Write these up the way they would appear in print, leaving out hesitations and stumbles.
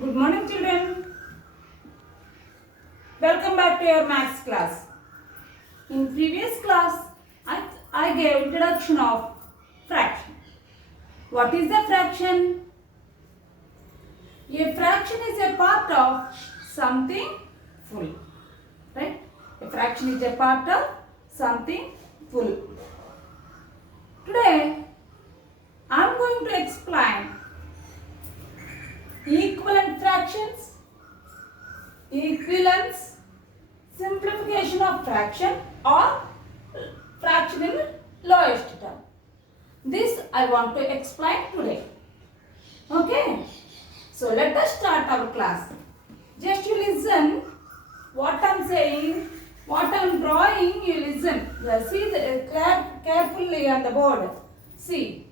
Good morning, children. Welcome back to your maths class. In previous class, I gave introduction of fraction. What is the fraction? A fraction is a part of something full. Right? A fraction is a part of something full. Today, I am going to explain equivalent fractions, equivalence, simplification of fraction or fraction in lowest term. This I want to explain today. Okay. So let us start our class. Just you listen what I am saying, what I am drawing, you listen. See carefully on the board. See.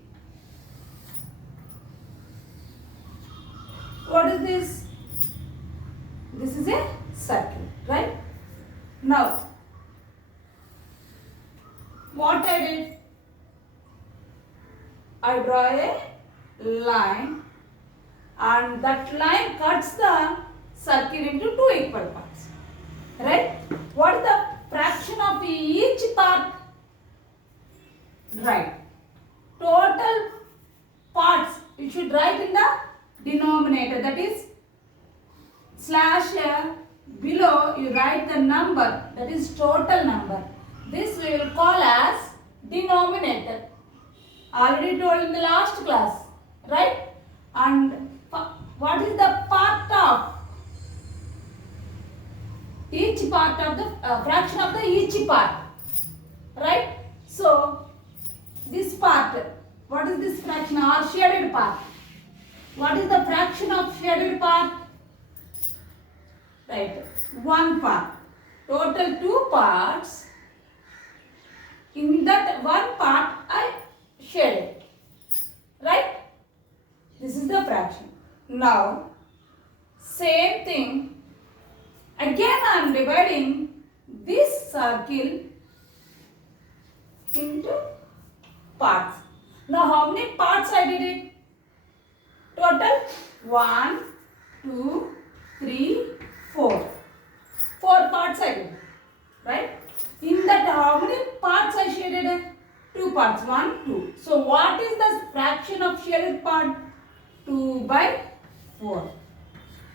What is this? This is a circle, right? Now, what I did? I draw a line and that line cuts the circle into two equal parts, right? What is the fraction of each part? Right. Total parts you should write in the denominator, that is slash below you write the number, that is total number. This we will call as denominator. Already told in the last class, right? And what is the part of each part of the fraction of the each part, right? So this part, what is this fraction or shaded part? What is the fraction of shaded part? Right, one part. Total two parts. In that one part I shaded. Right? This is the fraction. Now, same thing. Again I am dividing this circle into parts. Now how many parts I did it? Total 1, 2, 3, 4. 4 parts I did. Right? In that how many parts I shaded? 2 parts. 1, 2. So what is the fraction of shaded part? 2 by 4.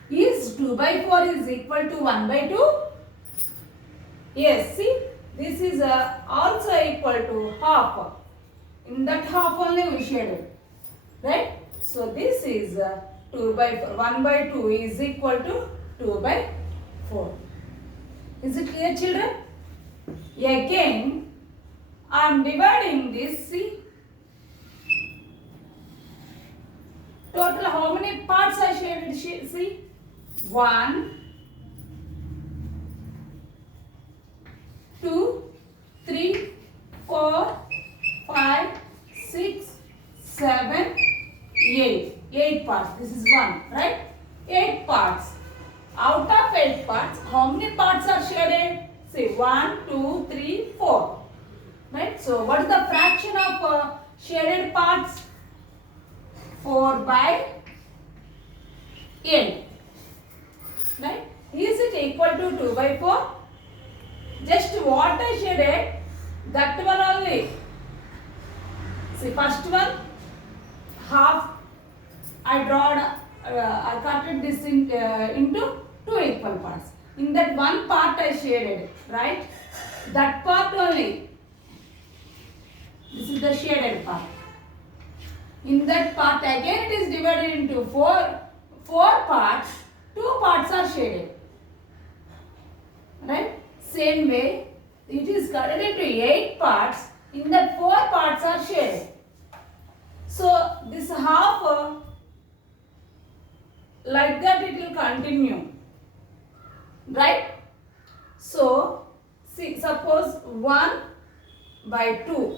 Is 2 by 4 is equal to 1 by 2? Yes, see, this is also equal to half. In that half only we shaded. Right? So this is 2 by 4. 1 by 2 is equal to 2 by 4. Is it clear, children? Again, I am dividing this, see. Total how many parts I shaded, see. 1, 2, 3, 4, 5, 6, 7, 8. 8 parts. This is 1, right? 8 parts. Out of 8 parts, how many parts are shaded? Say 1, 2, 3, 4. Right? So, what is the fraction of shaded parts? 4 by 8. Right? Is it equal to 2 by 4? Just what I shaded, that one only. See, first one, half I drawed, I cutted this into two equal parts. In that one part I shaded, right? That part only. This is the shaded part. In that part again it is divided into four parts. 2 parts are shaded. Right? Same way, it is cut into 8 parts. In that 4 parts are shaded. So this half, like that it will continue. Right? So, see, suppose 1 by 2.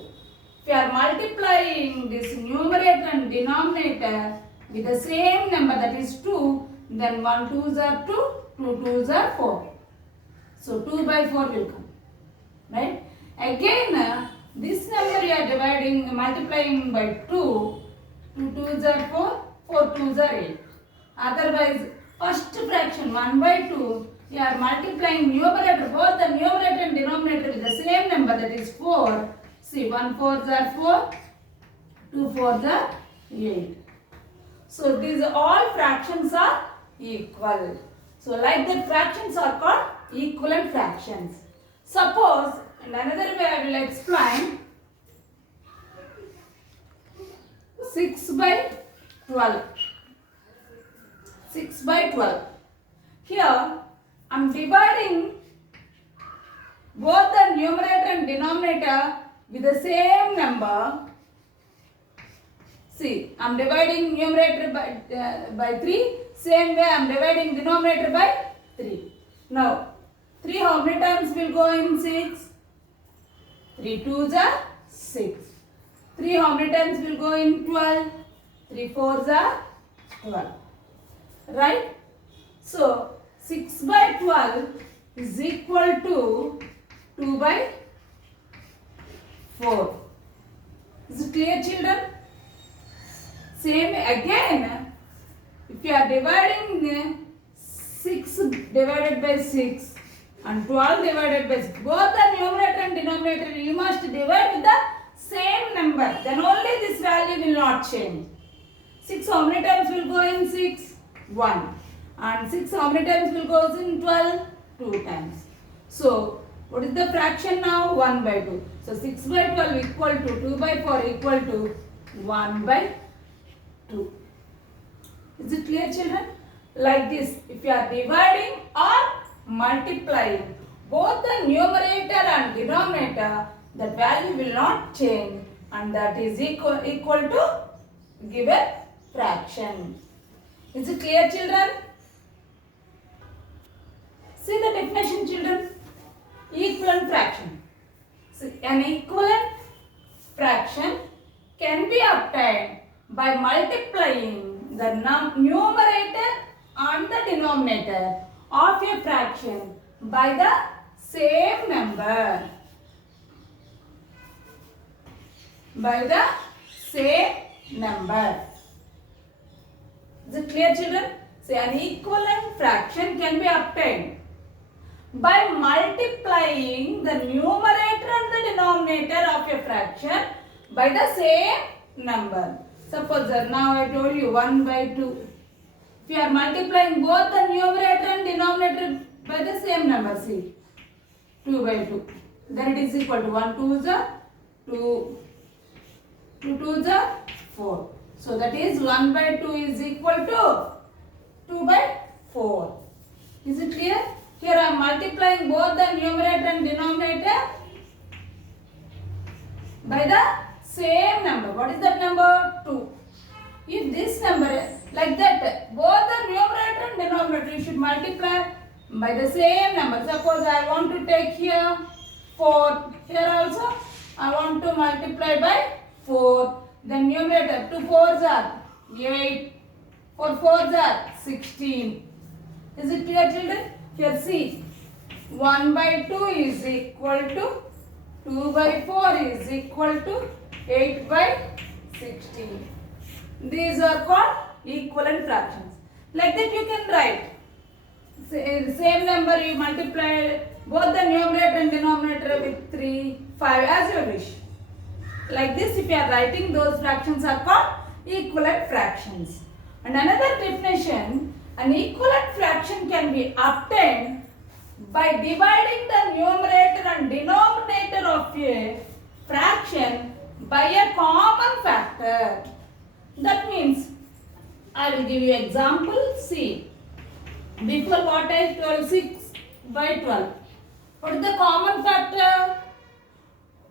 If you are multiplying this numerator and denominator with the same number, that is 2, then 1 2s are 2, 2 2s are 4. So 2 by 4 will come. Right? Again, this number you are dividing, multiplying by 2, 2 2s are 4, 4 2s are 8. Otherwise, First fraction 1 by 2. We are multiplying numerator, both the numerator and denominator with the same number, that is 4. See, 1 4s are 4, 2 4s are 8. So these all fractions are equal. So like that, fractions are called equivalent fractions. Suppose, and another way I will explain, 6 by 12. 6 by 12. Here I am dividing both the numerator and denominator with the same number. See, I am dividing numerator by 3. Same way I am dividing denominator by 3. Now, 3 how many times will go in 6? 3 2s are 6. 3 how many times will go in 12? 3 4s are 12. Right? So, 6 by 12 is equal to 2 by 4. Is it clear, children? Same again, if you are dividing 6 divided by 6 and 12 divided by 6, both the numerator and denominator you must divide with the same number, then only this value will not change. 6 how many times will go in 6? 1. And 6 how many times will go in 12? 2 times. So, what is the fraction now? 1 by 2. So, 6 by 12 equal to 2 by 4 equal to 1 by 2. Is it clear, children? Like this, if you are dividing or multiplying both the numerator and denominator, the value will not change, and that is equal to given fraction. Is it clear, children? See the definition, children. Equivalent fraction. So, an equivalent fraction can be obtained by multiplying the numerator and the denominator of a fraction by the same number. By the same number. Is it clear, children? Say an equivalent fraction can be obtained by multiplying the numerator and the denominator of a fraction by the same number. Suppose now I told you 1 by 2. If you are multiplying both the numerator and denominator by the same number, see, 2 by 2. Then it is equal to 1 2 is 2, 2 2 is 4. So that is 1 by 2 is equal to 2 by 4. Is it clear? Here I am multiplying both the numerator and denominator by the same number. What is that number? 2. If this number, like that, both the numerator and denominator you should multiply by the same number. Suppose I want to take here 4. Here also I want to multiply by 4. Then numerator 2 4s are 8. 4 4s are 16. Is it clear, children? Here see, 1 by 2 is equal to 2 by 4 is equal to 8 by 16. These are called equivalent fractions. Like that you can write. Same number you multiply both the numerator and denominator with 3, 5 as you wish. Like this, if you are writing, those fractions are called equivalent fractions. And another definition, an equivalent fraction can be obtained by dividing the numerator and denominator of a fraction by a common factor. That means, I will give you example. See, before what I told 6 by 12. What is the common factor?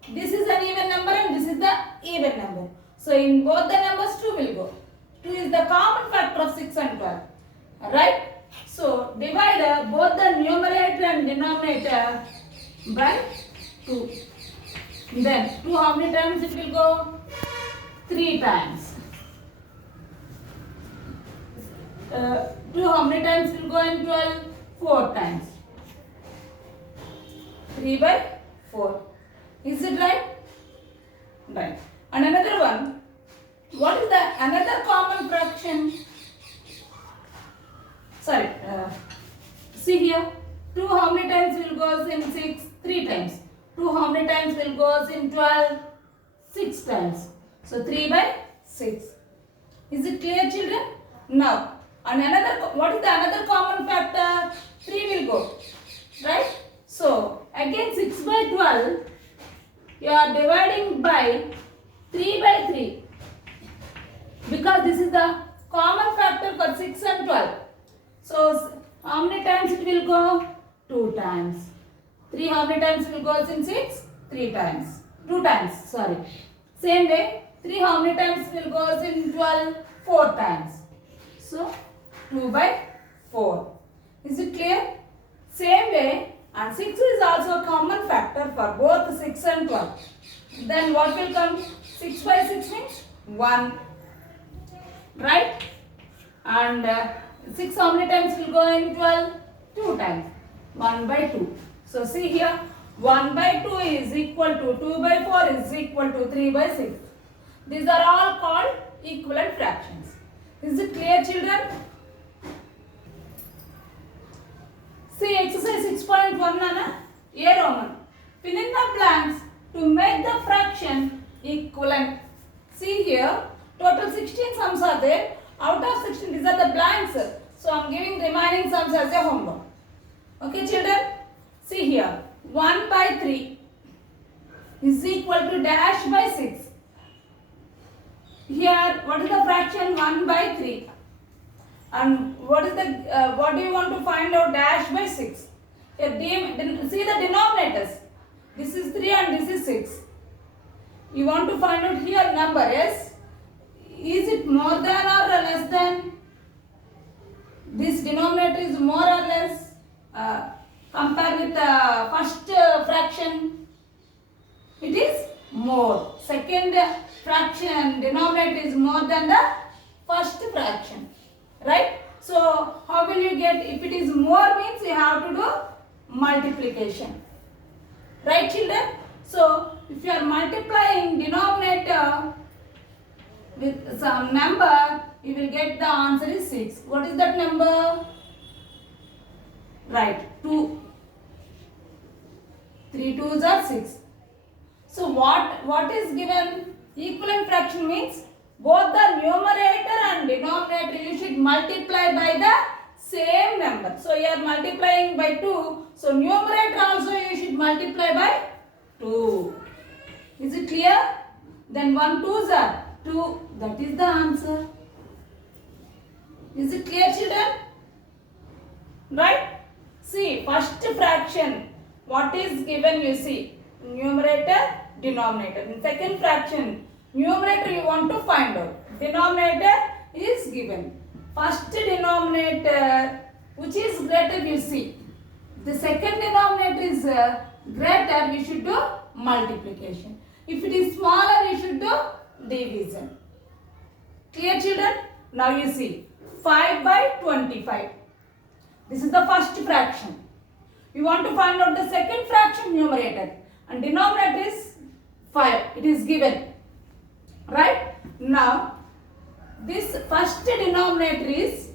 This is an even number and this is the even number. So in both the numbers 2 will go. 2 is the common factor of 6 and 12. Right? So divide both the numerator and denominator by 2. Then 2 how many times it will go? 3 times. 2 how many times will go in 12? 4 times. 3 by 4. Is it right? Right. And another one. What is the another common fraction? sorry, see here, 2 how many times will goes in 6? 3 times. 2 how many times will goes in 12? 6 times. So 3 by 6. Is it clear, children? Now, and another, what is the another common factor? 3 will go, right? So again 6 by 12, you are dividing by 3 by 3, because this is the common factor for 6 and 12. So how many times it will go? 2 times. 3 how many times will go in 6? 3 times. 2 times, sorry. Same way, 3 how many times will go in 12? 4 times. So 2 by 4. Is it clear? Same way, and 6 is also a common factor for both 6 and 12. Then what will come? 6 by 6 means 1. Right? And 6 how many times will go in 12? 2 times. 1 by 2. So see here, 1 by 2 is equal to 2 by 4 is equal to 3 by 6. These are all called equivalent fractions. Is it clear, children? See exercise 6.1 Nana. A Roman. Fill in the blanks to make the fraction equivalent. See here, total 16 sums are there. Out of 16, these are the blanks. So I am giving remaining sums as a homework. Okay, children? See here, 1 by 3 is equal to dash by 6. Here, what is the fraction? 1 by 3. And what is the what do you want to find out? Dash by 6. Here, see the denominators. This is 3 and this is 6. You want to find out here number is it more than or less than? This denominator is more or less. Compare with the first fraction. It is more. Second fraction denominator is more than the first fraction. Right? So how will you get? If it is more means you have to do multiplication. Right, children? So if you are multiplying denominator with some number, you will get the answer is 6. What is that number? Right, 2. 3 2s are 6. So what is given? Equivalent fraction means both the numerator and denominator you should multiply by the same number. So you are multiplying by 2. So numerator also you should multiply by 2. Is it clear? Then 1 2s are 2. That is the answer. Is it clear, children? Right? See, first fraction, what is given you see? Numerator, denominator. In second fraction, numerator you want to find out. Denominator is given. First denominator, which is greater you see. The second denominator is greater, you should do multiplication. If it is smaller, you should do division. Clear, children? Now you see, 5 by 25. This is the first fraction. You want to find out the second fraction numerator. And denominator is 5. It is given. Right? Now, this first denominator is,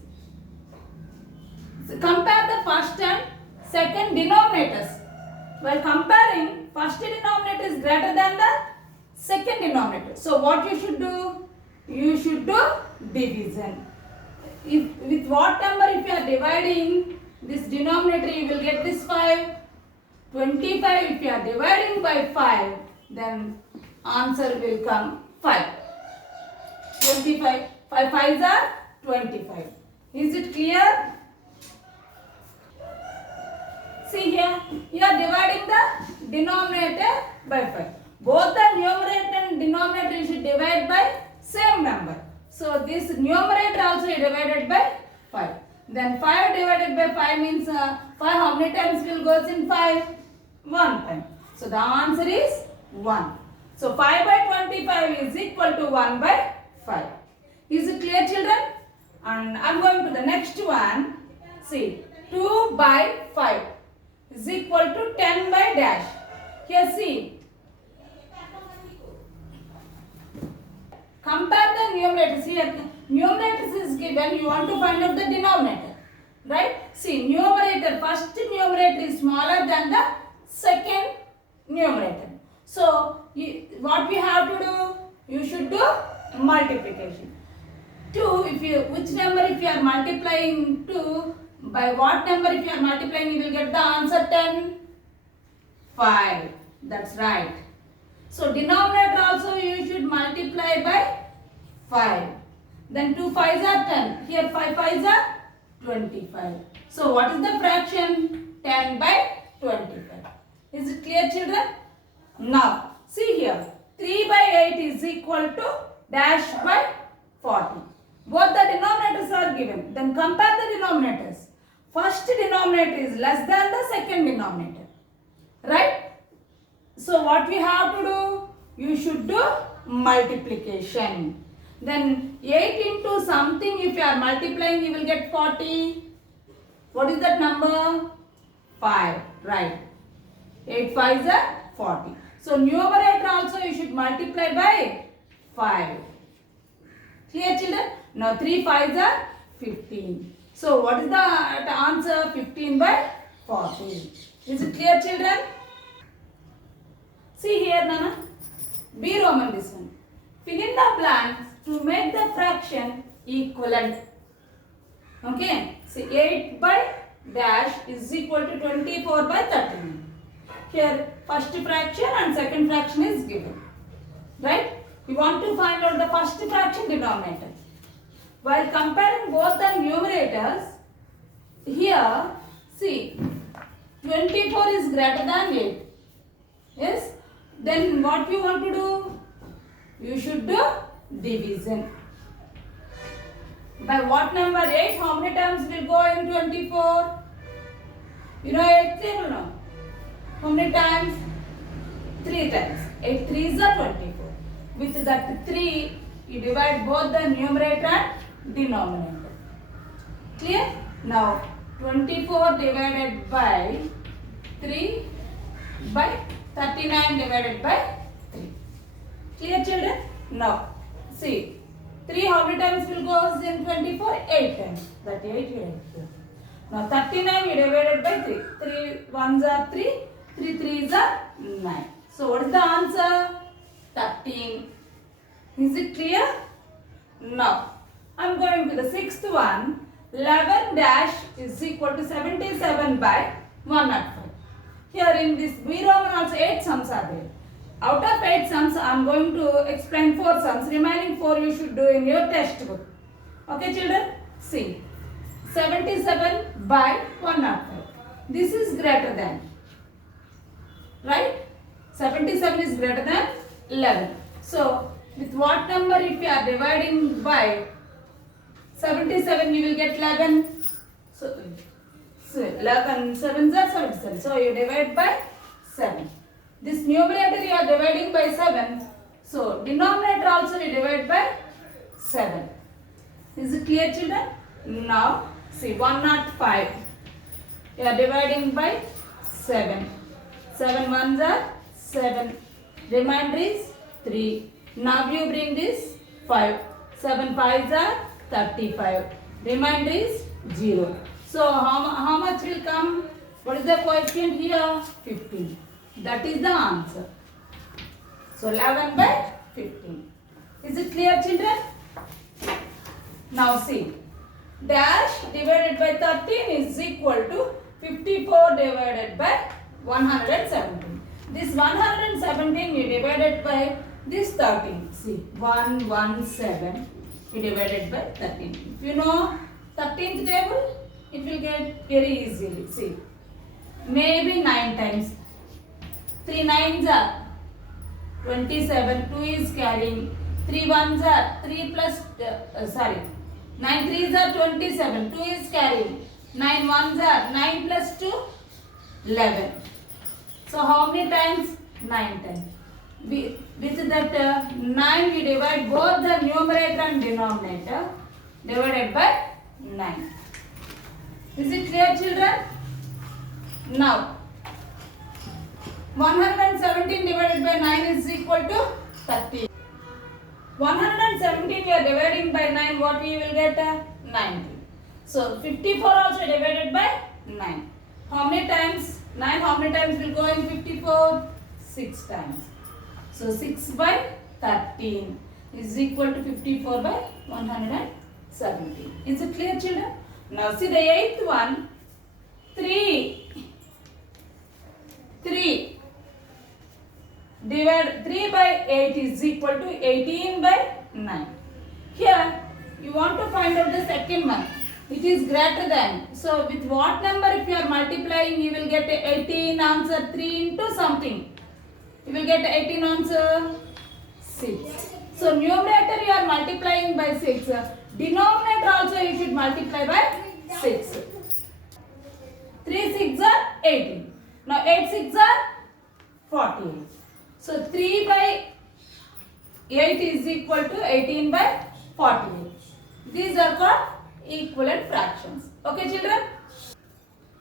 compare the first and second denominators. While comparing, first denominator is greater than the second denominator. So what you should do? You should do division. If with what number if you are dividing this denominator, you will get this 5. 25 if you are dividing by 5, then answer will come 5. 25. 5 5s are 25. Is it clear? See here, you are dividing the denominator by 5. Both the numerator and denominator you should divide by same number. So this numerator also is divided by 5. Then 5 divided by 5 means 5 how many times will goes in 5? 1 time. So the answer is 1. So 5 by 25 is equal to 1 by 5. Is it clear, children? And I am going to the next one. See, 2 by 5 is equal to 10 by dash. Here see, compare the numerators. Here numerators is given, you want to find out the denominator. numerator. So what we have to do? You should do multiplication. 2, which number if you are multiplying 2, by what number if you are multiplying, you will get the answer 10? 5. That's right. So denominator also you should multiply by 5. Then 2 5s are 10. Here 5 5s are 25. So what is the fraction? 10 by 25. Is it clear, children? Now see here. 3 by 8 is equal to dash by 40. Both the denominators are given. Then compare the denominators. First denominator is less than the second denominator. Right? So what we have to do? You should do multiplication. Then 8 into something, if you are multiplying, you will get 40. What is that number? 5. Right. 8 5s are 40. So numerator also you should multiply by 5. Clear, children? Now 3 5s are 15. So what is the answer? 15 by 40. Is it clear, children? See here, Nana. Be Roman this one. Fill in the blanks to make the fraction equivalent. Okay. See 8 by dash is equal to 24 by 39. Here first fraction and second fraction is given. Right? You want to find out the first fraction denominator. While comparing both the numerators, here see 24 is greater than 8. Yes? Then what you want to do? You should do division. By what number? 8 how many times will go in 24? You know 8 table now? How many times? 3 times. 8 3s are 24. With that 3, you divide both the numerator and denominator. Clear? Now 24 divided by 3 by 39 divided by 3. Clear, children? Now see 3 how many times will go in 24? 8 times. That 8 you write here. Now 39 you divided by 3. 3 1s are 3. 3 3s are 9. So what is the answer? 13. Is it clear? Now I am going to the sixth one. 11 dash is equal to 77 by 105. Here in this B Roman also 8 sums are there. Out of 8 sums I am going to explain 4 sums. Remaining 4 you should do in your textbook. Okay, children? See. 77 by 105. This is greater than. Right? 77 is greater than 11. So with what number if you are dividing by 77 you will get 11. So 11 7s are 77. So you divide by 7. This numerator you are dividing by 7. So denominator also you divide by 7. Is it clear, children? Now see 105. You are dividing by 7. 7 1s are 7. Remainder is 3. Now you bring this 5. 7 5s are 35. Remainder is 0. So how much will come? What is the coefficient here? 15. That is the answer. So 11 by 15. Is it clear, children? Now see. Dash divided by 13 is equal to 54 divided by 117. This 117 you divided by this 13. See 117 you divided by 13. If you know 13th table, it will get very easily. See, maybe 9 times. 3 9s are 27. 2 is carrying. 3 1s are 3 plus 9 3s are 27. 2 is carrying. 9 1s are 9 plus 2 11. So how many times? 9 times. With that 9 we divide both the numerator and denominator. Divided by 9. Is it clear, children? Now 117 divided by 9 is equal to 30. 117 we are dividing by 9. What we will get? 90. So 54 also divided by 9. How many times? 9 how many times will go in 54? 6 times. So 6 by 13 is equal to 54 by 117. Is it clear, children? Now see the eighth one. 3 divided 3 by 8 is equal to 18 by 9. Here you want to find out the second one. It is greater than. So with what number if you are multiplying, you will get 18 answer 3 into something. You will get 18 answer 6. So numerator you are multiplying by 6. Denominator also you should multiply by 6. 3 6 are 18. Now 8 6 are 14. So 3 by 8 is equal to 18 by 48. These are called equivalent fractions. Okay, children?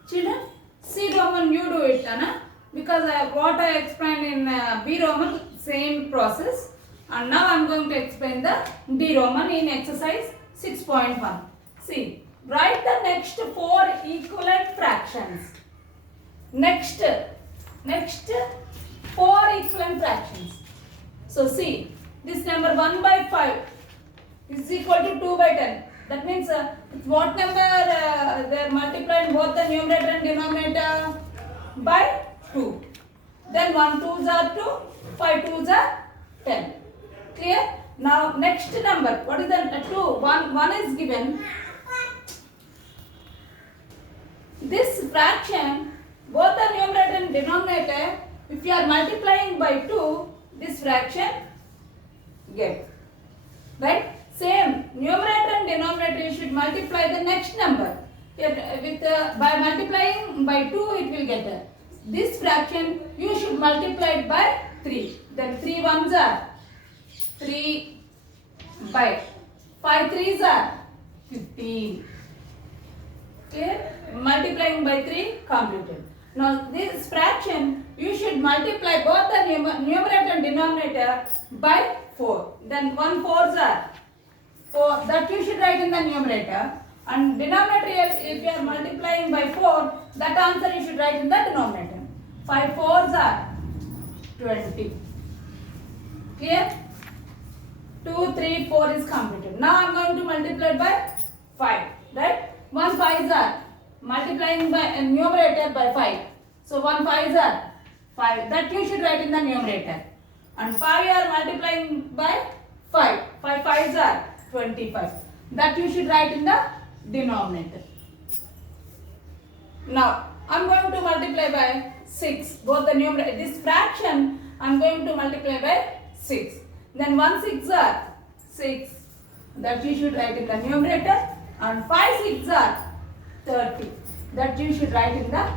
Children, C Roman you do it, Anna, because what I explained in B Roman, same process. And now I am going to explain the D Roman in exercise 6.1. See, write the next 4 equivalent fractions. Next 4 equivalent fractions. So see, this number 1 by 5 is equal to 2 by 10. That means what number they are multiplying both the numerator and denominator by 2. Then 1 2s are 2, 5 2s are 10. Clear? Now next number, what is the 2? 1 is given. This fraction, both the numerator and denominator, if you are multiplying by 2, this fraction get. Right? Same, numerator and denominator you should multiply the next number. By multiplying by 2 it will get. This fraction you should multiply it by 3. Then 3 ones are 3 by 5 3s are 15. Clear? Multiplying by 3 completed. Now this fraction you should multiply both the numerator and denominator by 4. Then 1 4s are 4. That you should write in the numerator. And denominator, if you are multiplying by 4, that answer you should write in the denominator. 5 4s are 20. Clear? 2 3 4 is completed. Now I am going to multiply by 5. Right? 1 5s are multiplying by numerator by 5. So 1 5s are 5. That you should write in the numerator. And 5 you are multiplying by 5. 5 5s are 25. That you should write in the denominator. Now I am going to multiply by 6. Both the numerator. This fraction I am going to multiply by 6. Then 1 6 are 6. That you should write in the numerator. And 5 6 are 30. That you should write in the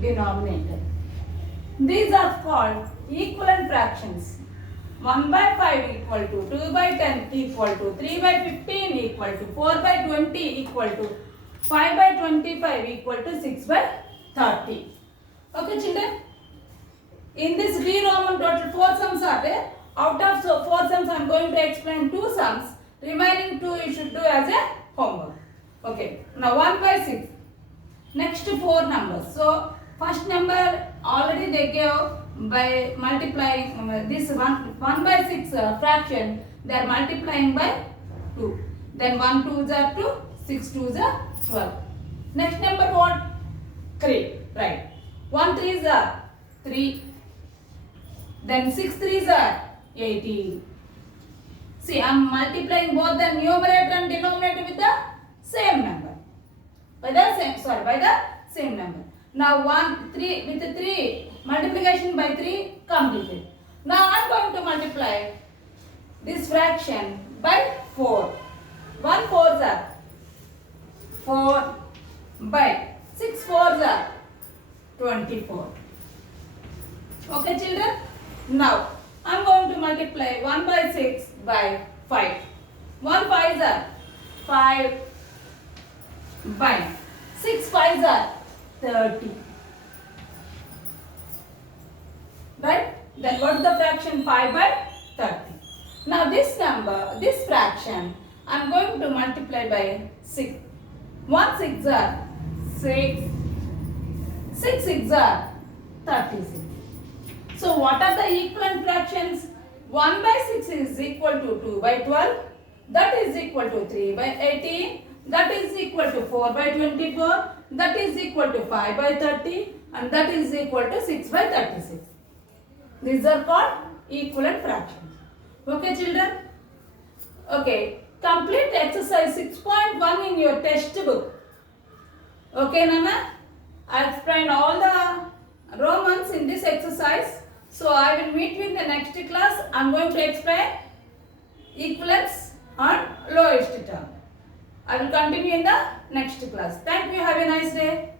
denominator. These are called equivalent fractions. 1 by 5 equal to 2 by 10 equal to 3 by 15 equal to 4 by 20 equal to 5 by 25 equal to 6 by 30. Okay, children? In this D Roman total 4 sums are there. Out of 4 sums I am going to explain 2 sums. Remaining 2 you should do as a homework. Okay. Now 1 by 6. Next 4 numbers. So first number already they gave by multiplying this 1 by 6 fraction. They are multiplying by 2. Then 1 2s are 2. 6 2s are 12. Next number what? 3. Right. 1 3s are 3. Then 6 3s are 18. See, I am multiplying both the numerator and denominator with the same number. By the same number. Now 1 3 with the 3 multiplication by 3 completed. Now I am going to multiply this fraction by 4. 1 4s are 4 by 6 4s are 24. Okay, children? Now I am going to multiply 1 by 6 by 5. 1 5s are 5 by 6 5s are 30. Right? Then what is the fraction? 5 by 30. Now this number, this fraction, I am going to multiply by 6. 1 6 are 6. 6 6 are 36. So what are the equivalent fractions? 1 by 6 is equal to 2 by 12. That is equal to 3 by 18. That is equal to 4 by 24. That is equal to 5 by 30. And that is equal to 6 by 36. These are called equivalent fractions. Okay, children? Okay. Complete exercise 6.1 in your textbook. Okay, Nana? I explained all the Romans in this exercise. So I will meet you in the next class. I am going to explain equivalence and lowest term. I will continue in the next class. Thank you. Have a nice day.